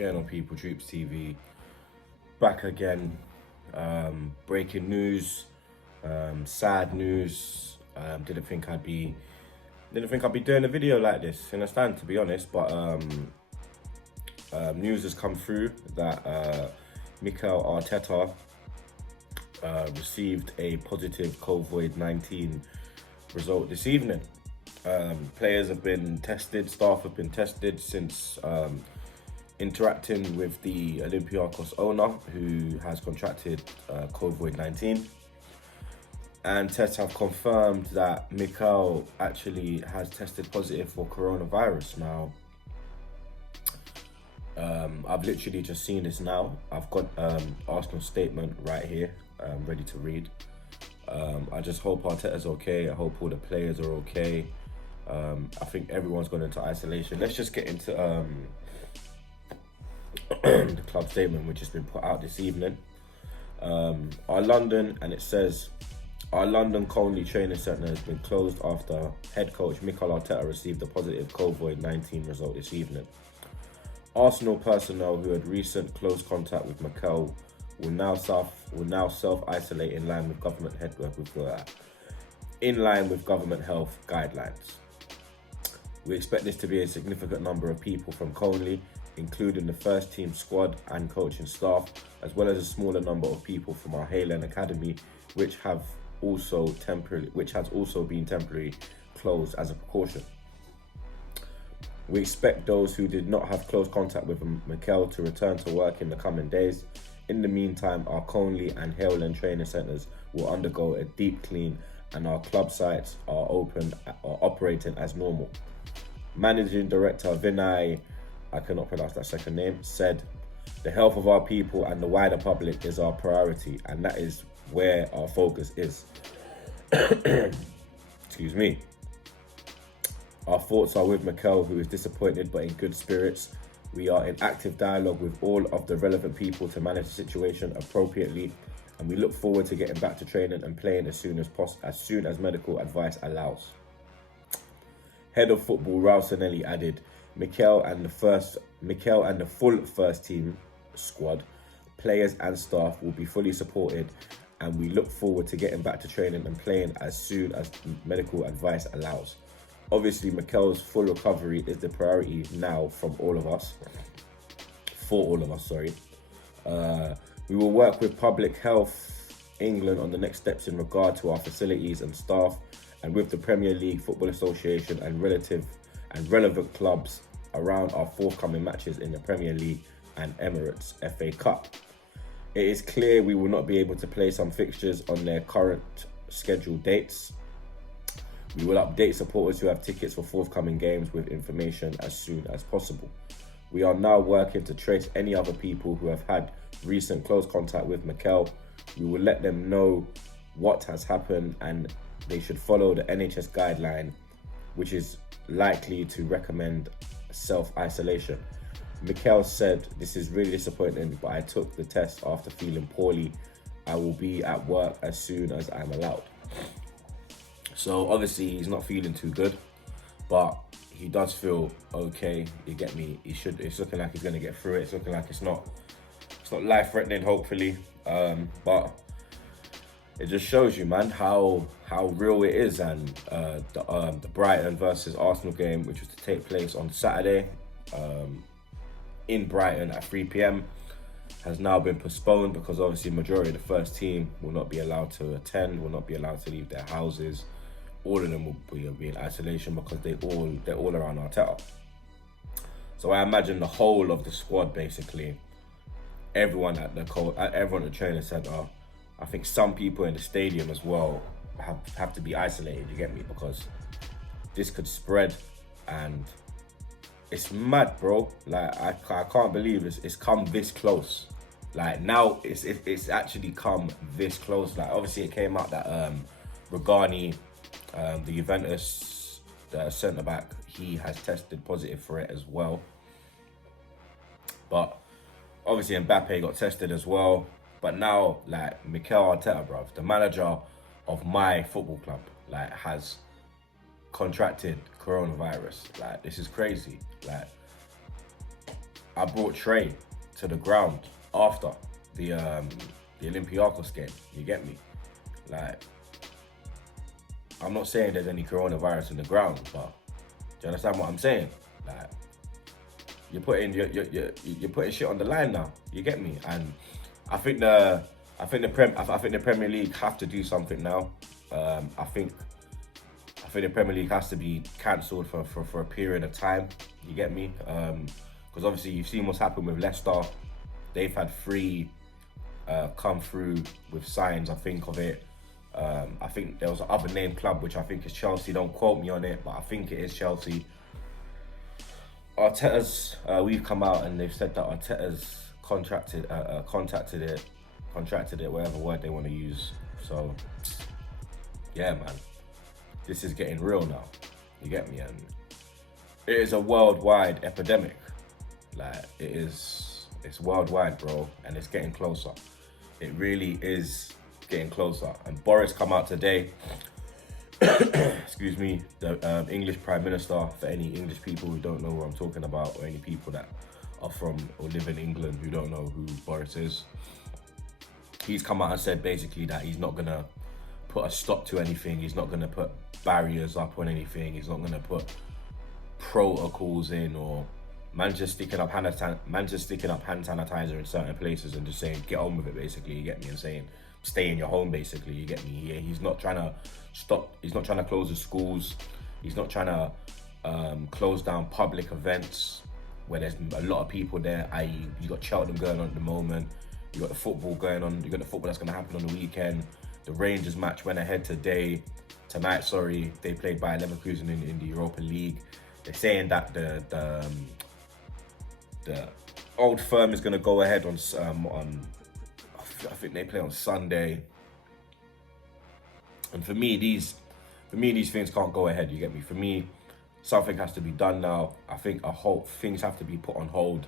going on, people? TroopzTV back again. Breaking news, sad news. Didn't think I'd be doing a video like this, you understand, to be honest, but news has come through that Mikel Arteta received a positive COVID-19 result this evening. Players have been tested, staff have been tested since interacting with the Olympiacos owner, who has contracted COVID-19. And tests have confirmed that Mikel actually has tested positive for coronavirus. Now, I've literally just seen this now. I've got Arsenal's statement right here, ready to read. I just hope Arteta's okay. I hope all the players are okay. I think everyone's gone into isolation. Let's just get into the club statement, which has been put out this evening. Our London Colney training centre has been closed after head coach Mikel Arteta received a positive COVID-19 result this evening. Arsenal personnel who had recent close contact with Mikel will now self-isolate in line with government health guidelines. We expect this to be a significant number of people from Conley, including the first team squad and coaching staff, as well as a smaller number of people from our Haylen Academy, which has also been temporarily closed as a precaution. We expect those who did not have close contact with Mikel to return to work in the coming days. In the meantime, our Conley and Haylen training centres will undergo a deep clean, and our club sites are operating as normal. Managing Director Vinay, I cannot pronounce that second name, said, "The health of our people and the wider public is our priority, and that is where our focus is." Excuse me. Our thoughts are with Mikel, who is disappointed but in good spirits. We are in active dialogue with all of the relevant people to manage the situation appropriately, and we look forward to getting back to training and playing as soon as medical advice allows. Head of football Ralstonelli added, Mikel and the full first team squad, players and staff will be fully supported, and we look forward to getting back to training and playing as soon as medical advice allows. Obviously, Mikel's full recovery is the priority now for all of us. We will work with Public Health England on the next steps in regard to our facilities and staff, and with the Premier League, Football Association and relevant clubs around our forthcoming matches in the Premier League and Emirates FA Cup. It is clear we will not be able to play some fixtures on their current scheduled dates. We will update supporters who have tickets for forthcoming games with information as soon as possible. We are now working to trace any other people who have had recent close contact with Mikel. We will let them know what has happened, and they should follow the NHS guideline, which is likely to recommend self-isolation. Mikel said, "This is really disappointing, but I took the test after feeling poorly. I will be at work as soon as I'm allowed." So obviously he's not feeling too good, but he does feel okay. You get me? It's looking like he's gonna get through it. It's looking like it's not life-threatening, hopefully. But it just shows you, man, how real it is. And the Brighton versus Arsenal game, which was to take place on Saturday in Brighton at 3 p.m, has now been postponed because obviously majority of the first team will not be allowed to attend, will not be allowed to leave their houses. All of them will be in isolation because they're all around Arteta. So I imagine the whole of the squad, basically, everyone at the training centre, I think some people in the stadium as well have to be isolated, you get me? Because this could spread, and it's mad, bro. Like, I can't believe it's come this close. Like, now it's actually come this close. Like, obviously it came out that Regani, the Juventus centre back, he has tested positive for it as well. But obviously Mbappe got tested as well. But now, like, Mikel Arteta, bruv, the manager of my football club, like, has contracted coronavirus. Like, this is crazy. Like, I brought Trey to the ground after the Olympiacos game. You get me? Like, I'm not saying there's any coronavirus in the ground, but do you understand what I'm saying? Like, you're putting shit on the line now. You get me? And I think the Premier League have to do something now. I think the Premier League has to be cancelled for a period of time. You get me? Because obviously you've seen what's happened with Leicester. They've had 3 come through with signs, I think of it. I think there was another named club, which I think is Chelsea. Don't quote me on it, but I think it is Chelsea. Arteta'S, we've come out and they've said that Arteta'S contracted it, whatever word they want to use. So, yeah, man, this is getting real now. You get me? And it is a worldwide epidemic. Like, it's worldwide, bro, and it's getting closer. It really is getting closer. And Boris come out today. Excuse me, the English Prime Minister, for any English people who don't know who I'm talking about, or any people that are from or live in England who don't know who Boris is. He's come out and said basically that he's not gonna put a stop to anything. He's not gonna put barriers up on anything. He's not gonna put protocols in, or man just sticking up hand sanitizer in certain places and just saying get on with it. Basically, you get me, and saying stay in your home. Basically, you get me. Yeah, he's not trying to stop. He's not trying to close the schools. He's not trying to close down public events where there's a lot of people there. I.e., you got Cheltenham going on at the moment. You got the football going on. You got the football that's going to happen on the weekend. The Rangers match went ahead tonight. They played by Leverkusen in the Europa League. They're saying that the Old Firm is going to go ahead on. I think they play on Sunday. And for me, these things can't go ahead. You get me? For me, something has to be done now. I think things have to be put on hold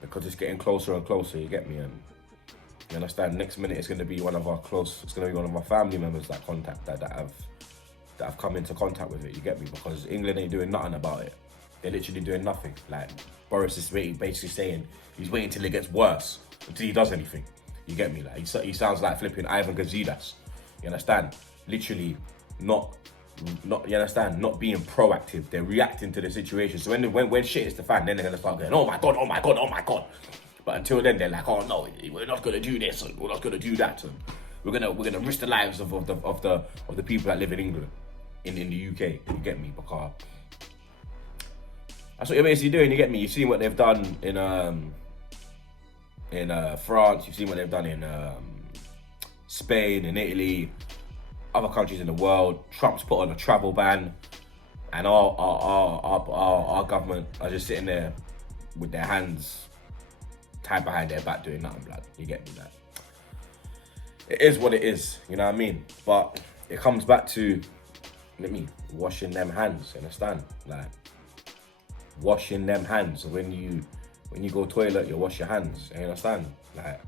because it's getting closer and closer. You get me? And you understand? Next minute, it's going to be one of our family members that have come into contact with it. You get me? Because England ain't doing nothing about it. They're literally doing nothing. Like, Boris is basically saying he's waiting till it gets worse until he does anything. You get me? Like, he sounds like flipping Ivan Gazidis. You understand? Literally not you understand, not being proactive. They're reacting to the situation. So when shit hits the fan, then they're gonna start going, oh my god, oh my god, oh my god. But until then, they're like, oh no, we're not gonna do this, and we're not gonna do that, and we're gonna risk the lives of the people that live in England, in the UK. You get me? Because that's what you're basically doing. You get me? You've seen what they've done in France. You've seen what they've done in Spain, in Italy, other countries in the world. Trump's put on a travel ban, and our government are just sitting there with their hands tied behind their back doing nothing, blood. You get me? That it is what it is, you know what I mean? But it comes back to washing them hands. You understand? Like, washing them hands. When you go toilet, you wash your hands. You understand? Like,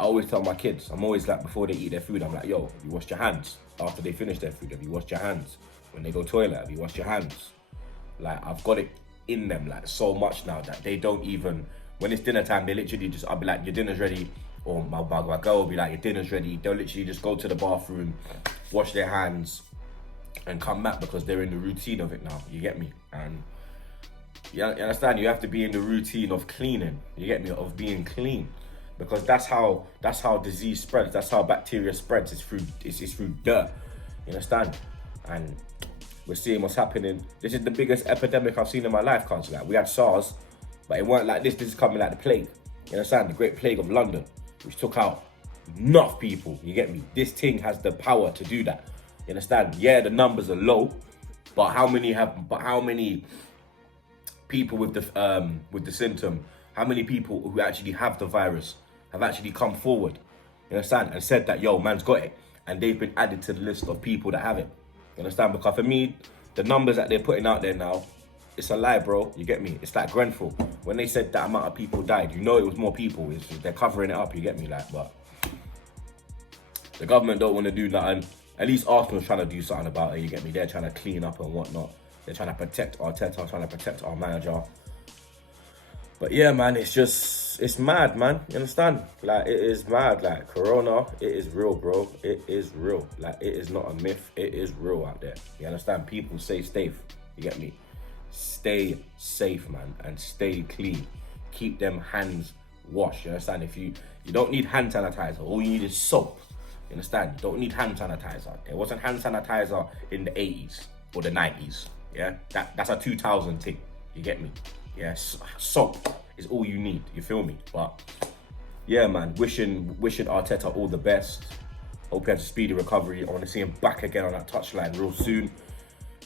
I always tell my kids, I'm always like, before they eat their food, I'm like, yo, have you washed your hands? After they finish their food, have you washed your hands? When they go toilet, have you washed your hands? Like, I've got it in them, like, so much now that they don't even, when it's dinner time, they literally just, I'll be like, your dinner's ready. Or my girl will be like, your dinner's ready. They'll literally just go to the bathroom, wash their hands, and come back because they're in the routine of it now. You get me? And you understand? You have to be in the routine of cleaning. You get me? Of being clean. Because that's how disease spreads. That's how bacteria spreads. It's through dirt. You understand? And we're seeing what's happening. This is the biggest epidemic I've seen in my life, cuz. Like, we had SARS, but it weren't like this. This is coming like the plague. You understand? The Great Plague of London, which took out enough people. You get me? This thing has the power to do that. You understand? Yeah, the numbers are low, but how many people with the symptom? How many people who actually have the virus have actually come forward, you understand, and said that, yo, man's got it, and they've been added to the list of people that have it, you understand? Because for me, the numbers that they're putting out there now, it's a lie, bro. You get me? It's like Grenfell. When they said that amount of people died, you know it was more people. They're covering it up, you get me? Like, but the government don't want to do nothing. At least Arsenal's trying to do something about it, you get me? They're trying to clean up and whatnot. They're trying to protect Arteta, trying to protect our manager. But yeah, man, it's mad, man. You understand? Like, it is mad. Like, Corona, it is real, bro. It is real. Like, it is not a myth. It is real out there. You understand? People stay safe. You get me? Stay safe, man, and stay clean. Keep them hands washed. You understand? If you don't need hand sanitizer, all you need is soap. You understand? You don't need hand sanitizer. There wasn't hand sanitizer in the 80s or the 90s. Yeah, that's a 2000 thing. You get me? Yes, soap is all you need. You feel me? But yeah, man, wishing Arteta all the best. Hope he has a speedy recovery. I want to see him back again on that touchline real soon.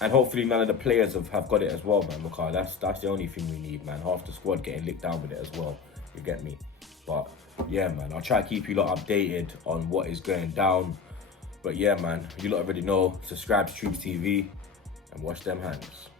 And hopefully none of the players have got it as well, man, because that's the only thing we need, man. Half the squad getting licked down with it as well. You get me? But yeah, man, I'll try to keep you lot updated on what is going down. But yeah, man, you lot already know. Subscribe to TroopzTV and wash them hands.